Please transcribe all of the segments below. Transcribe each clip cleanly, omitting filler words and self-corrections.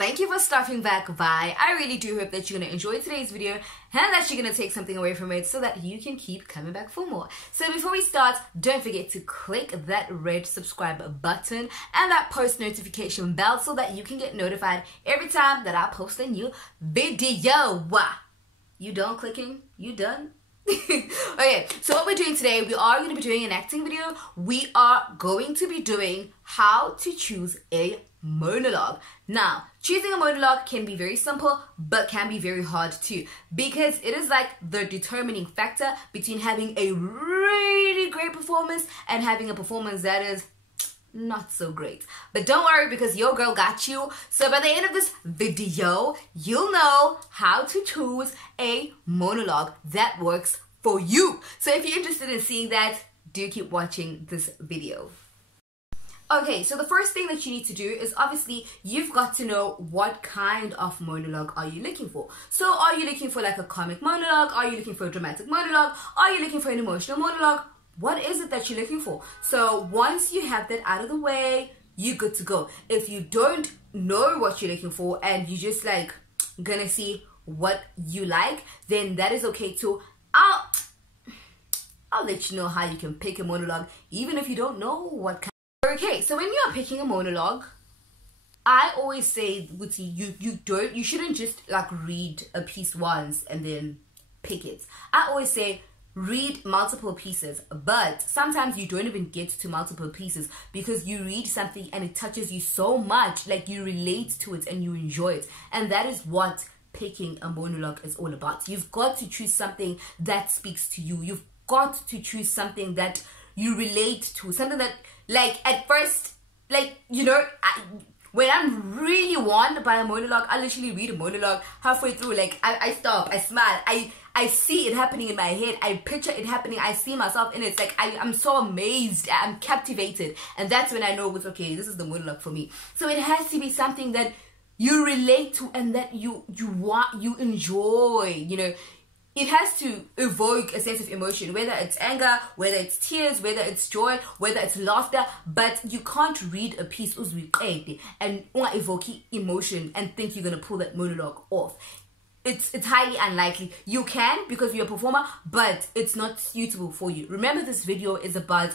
Thank you for stopping back by. I really do hope that you're going to enjoy today's video and that you're going to take something away from it so that you can keep coming back for more. So before we start, don't forget to click that red subscribe button and that post notification bell so that you can get notified every time that I post a new video. You done clicking? You done? Okay, so what we're doing today, we are going to be doing an acting video. We are going to be doing how to choose a monologue. Now, choosing a monologue can be very simple, but can be very hard too, because it is like the determining factor between having a really great performance and having a performance that is not so great. But don't worry, because your girl got you. So by the end of this video, you'll know how to choose a monologue that works for you. So if you're interested in seeing that, do keep watching this video. Okay, so the first thing that you need to do is obviously you've got to know what kind of monologue are you looking for. So are you looking for like a comic monologue? Are you looking for a dramatic monologue? Are you looking for an emotional monologue? What is it that you're looking for? So once you have that out of the way, you're good to go. If you don't know what you're looking for and you just like gonna see what you like, then that is okay too. I'll let you know how you can pick a monologue even if you don't know what kind. Okay, so when you are picking a monologue, I always say with you shouldn't just like read a piece once and then pick it. I always say read multiple pieces, but sometimes you don't even get to multiple pieces because you read something and it touches you so much, like you relate to it and you enjoy it. And that is what picking a monologue is all about. You've got to choose something that speaks to you. You've got to choose something that you relate to, something that, like, at first, like, you know, when I'm really won by a monologue, I literally read a monologue halfway through. Like, I stop, I smile, I see it happening in my head, I picture it happening, I see myself in it. It's like I'm so amazed, I'm captivated, and that's when I know it's okay, this is the monologue for me. So it has to be something that you relate to and that you enjoy, you know. It has to evoke a sense of emotion, whether it's anger, whether it's tears, whether it's joy, whether it's laughter. But you can't read a piece and evoke emotion and think you're going to pull that monologue off. It's highly unlikely. You can, because you're a performer, but it's not suitable for you. Remember, this video is about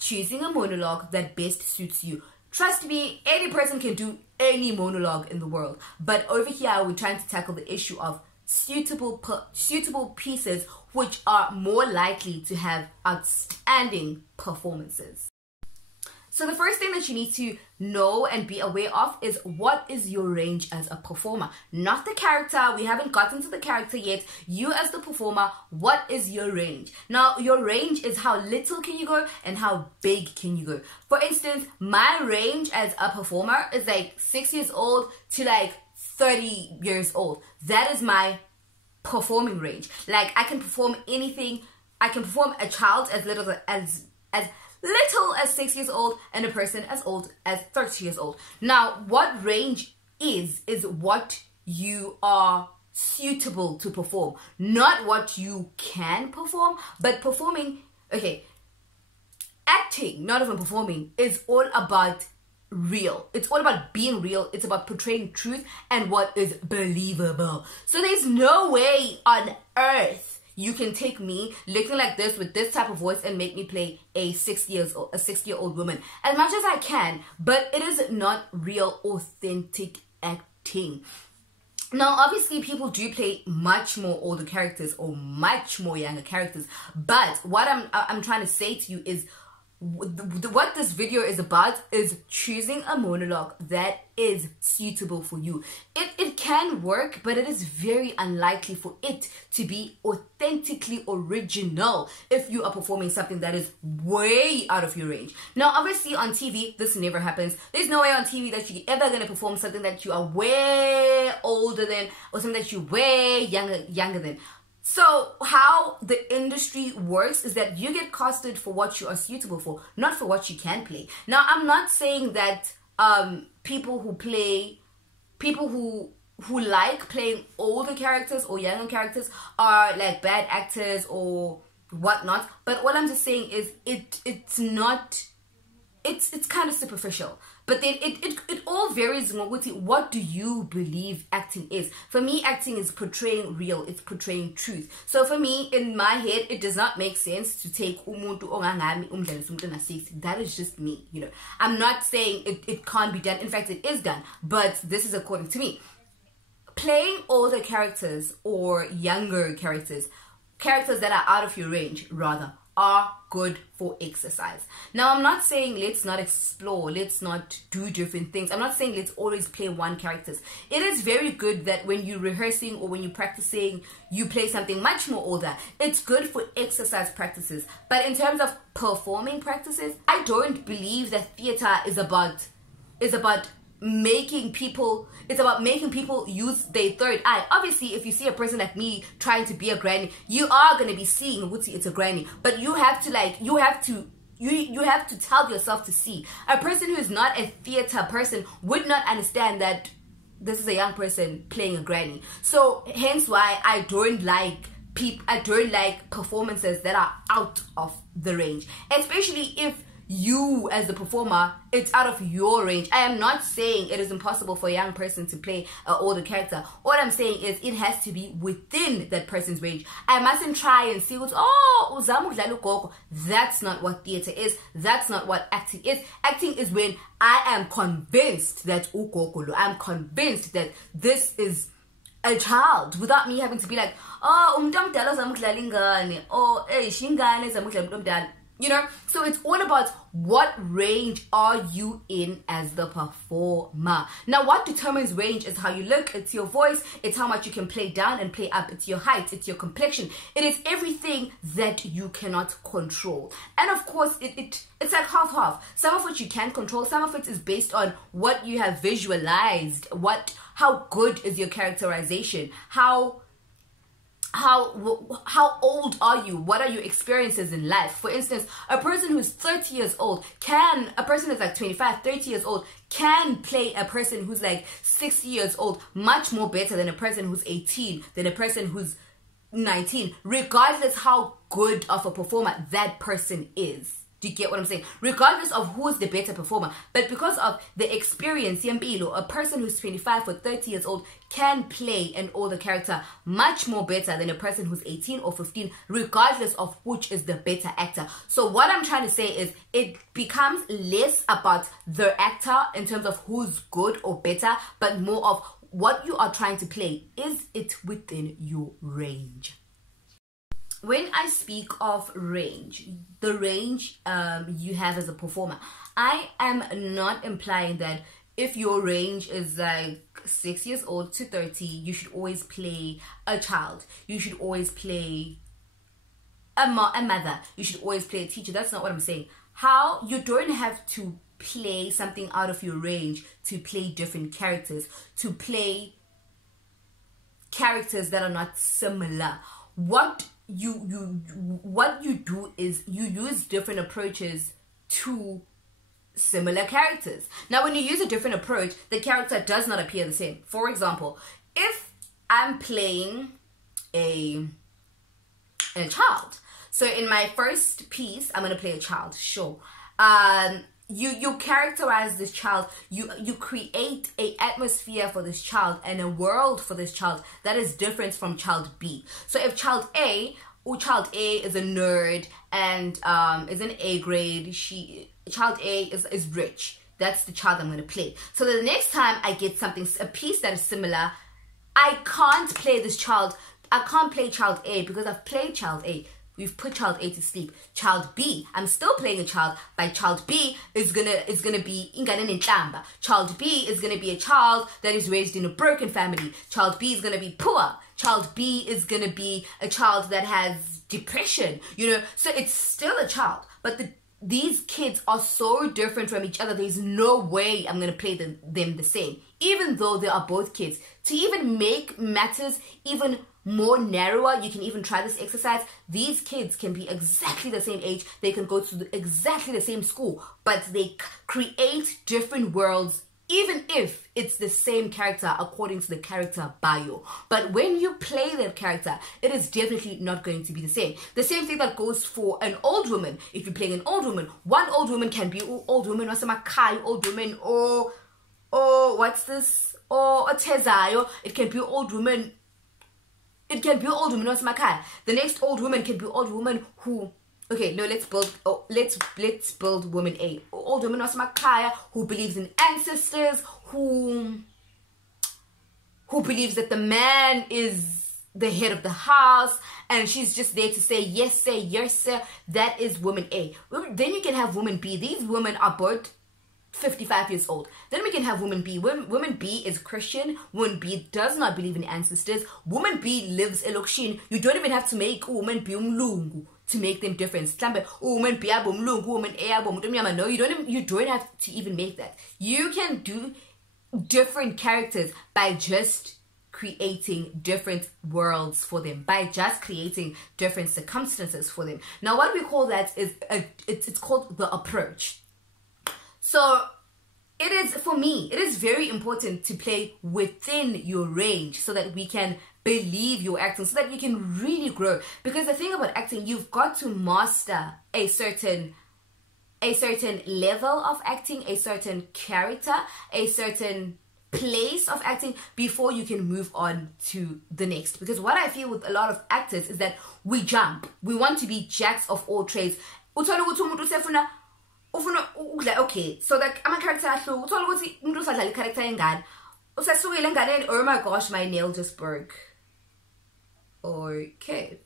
choosing a monologue that best suits you. Trust me, any person can do any monologue in the world. But over here, we're trying to tackle the issue of suitable pieces which are more likely to have outstanding performances. So the first thing that you need to know and be aware of is what is your range as a performer, not the character. We haven't gotten to the character yet. You as the performer, what is your range? Now, your range is how little can you go and how big can you go. For instance, my range as a performer is like 6 years old to like 30 years old. That is my performing range. Like, I can perform anything. I can perform a child as little as 6 years old and a person as old as 30 years old. Now, what range is what you are suitable to perform, not what you can perform. But performing, okay, acting, not even performing, is all about real. It's all about being real. It's about portraying truth and what is believable. So there's no way on earth you can take me looking like this with this type of voice and make me play a 60-year-old woman. As much as I can, but it is not real, authentic acting. Now, obviously, people do play much more older characters or much more younger characters. But what I'm trying to say to you is, what this video is about is choosing a monologue that is suitable for you. It can work, but it is very unlikely for it to be authentically original if you are performing something that is way out of your range. Now, obviously, on TV, this never happens. There's no way on TV that you're ever going to perform something that you are way older than or something that you're way younger than. So how the industry works is that you get casted for what you are suitable for, not for what you can play. Now, I'm not saying that people who like playing older characters or younger characters are like bad actors or whatnot. But what I'm just saying is it's kind of superficial. But then it all varies. What do you believe acting is? For me, acting is portraying real. It's portraying truth. So for me, in my head, it does not make sense to take umuntu ongangami umdlalise umuntu ona-60. That is just me, you know. I'm not saying it can't be done. In fact, it is done. But this is according to me. Playing older characters or younger characters that are out of your range, rather, are good for exercise. Now, I'm not saying let's not explore, let's not do different things. I'm not saying let's always play one character. It is very good that when you're rehearsing or when you're practicing, you play something much more older. It's good for exercise practices. But in terms of performing practices, I don't believe that theater is about making people use their third eye. Obviously, if you see a person like me trying to be a granny, you are going to be seeing it's a granny, but you have to tell yourself to see. A person who is not a theater person would not understand that this is a young person playing a granny. So hence why I don't like performances that are out of the range, especially if you as the performer, it's out of your range. I am not saying it is impossible for a young person to play an older character. All I'm saying is it has to be within that person's range. I mustn't try and see what's, that's not what theater is. That's not what acting is. Acting is when I am convinced that I'm convinced that this is a child, without me having to be like, you know. So it's all about what range are you in as the performer. Now, what determines range is how you look, it's your voice, it's how much you can play down and play up, it's your height, it's your complexion, it is everything that you cannot control. And of course, it's like half. Some of it you can control, some of it is based on what you have visualized, how good is your characterization, how old are you? What are your experiences in life? For instance, a person who's 30 years old a person who's like 25, 30 years old can play a person who's like 60 years old much more better than a person who's 18, than a person who's 19, regardless how good of a performer that person is. Do you get what I'm saying? Regardless of who's the better performer. But because of the experience, a person who's 25 or 30 years old can play an older character much more better than a person who's 18 or 15, regardless of which is the better actor. So what I'm trying to say is it becomes less about the actor in terms of who's good or better, but more of what you are trying to play. Is it within your range? When I speak of range, the range you have as a performer, I am not implying that if your range is like 6 years old to 30, you should always play a child. You should always play a mother. You should always play a teacher. That's not what I'm saying. How you don't have to play something out of your range to play different characters, to play characters that are not similar. What you do is you use different approaches to similar characters. Now, when you use a different approach, the character does not appear the same. For example, if I'm playing a child, so in my first piece, I'm going to play a child, sure. You characterize this child, you create an atmosphere for this child and a world for this child that is different from child B. So if child A is a nerd and is an A grade, child A is rich. That's the child I'm going to play. So the next time I get a piece that is similar, I can't play this child. I can't play child A because I've played child A. We've put child A to sleep. Child B, I'm still playing a child, but child B is gonna be ingane nenhlamba. Child B is gonna be a child that is raised in a broken family. Child B is gonna be poor. Child B is gonna be a child that has depression. So it's still a child, but these kids are so different from each other. There's no way I'm gonna play them the same, even though they are both kids. To even make matters even more narrower, you can even try this exercise. These kids can be exactly the same age, they can go to exactly the same school, but they create different worlds even if it's the same character according to the character bio. But when you play that character, it is definitely not going to be the same. The same thing that goes for an old woman. If you're playing an old woman, one old woman can be old woman, or old woman, or what's this? Or a Tezayo. It can be old woman. It can be old woman, the next old woman can be old woman who, okay, no, let's build woman A. Old woman Osmakaya who believes in ancestors, who believes that the man is the head of the house, and she's just there to say yes, sir. That is woman A. Then you can have woman B. These women are both 55 years old. Then we can have woman B. Woman B is Christian. Woman B does not believe in ancestors. Woman B lives elokshin. You don't even have to make woman B umlungu to make them different. Woman B umlungu, woman A. No, you don't have to even make that. You can do different characters by just creating different worlds for them, by just creating different circumstances for them. Now, what we call that is it's called the approach. So it is, for me, it is very important to play within your range so that we can believe your acting, so that you can really grow. Because the thing about acting, you've got to master a certain level of acting, a certain character, a certain place of acting before you can move on to the next. Because what I feel with a lot of actors is that we jump. We want to be jacks of all trades. Okay, so like I'm a character who character engane. Oh my gosh, my nail just broke. Okay.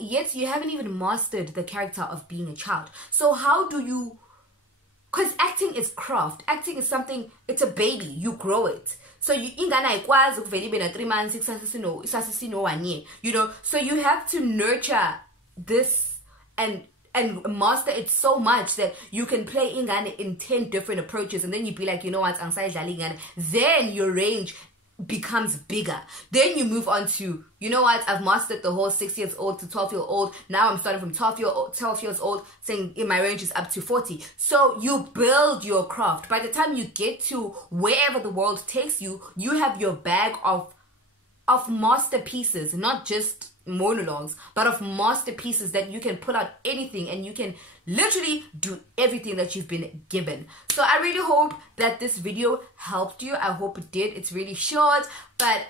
Yet you haven't even mastered the character of being a child. So how do you, because acting is craft. Acting is something, it's a baby, you grow it. So you ingana ikwazi ukuvela ibe na 3 months isasino 1 year, you know. So you have to nurture this and master it so much that you can play ingane in 10 different approaches, and then you be like, you know what, then your range becomes bigger. Then you move on to, you know what, I've mastered the whole 6 years old to 12 years old. Now I'm starting from 12 years old, saying in my range is up to 40. So you build your craft. By the time you get to wherever the world takes you, you have your bag of masterpieces, not just monologues, but of masterpieces that you can pull out anything and you can literally do everything that you've been given. So I really hope that this video helped you. I hope it did. It's really short, but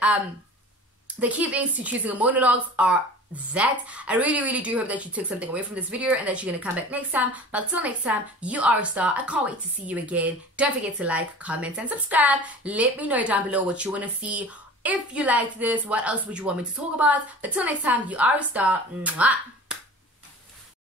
the key things to choosing a monologues are that. I really do hope that you took something away from this video and that you're going to come back next time. But till next time, you are a star. I can't wait to see you again. Don't forget to like, comment, and subscribe. Let me know down below what you want to see. If you like this, what else would you want me to talk about? Until next time, you are a star. Mwah.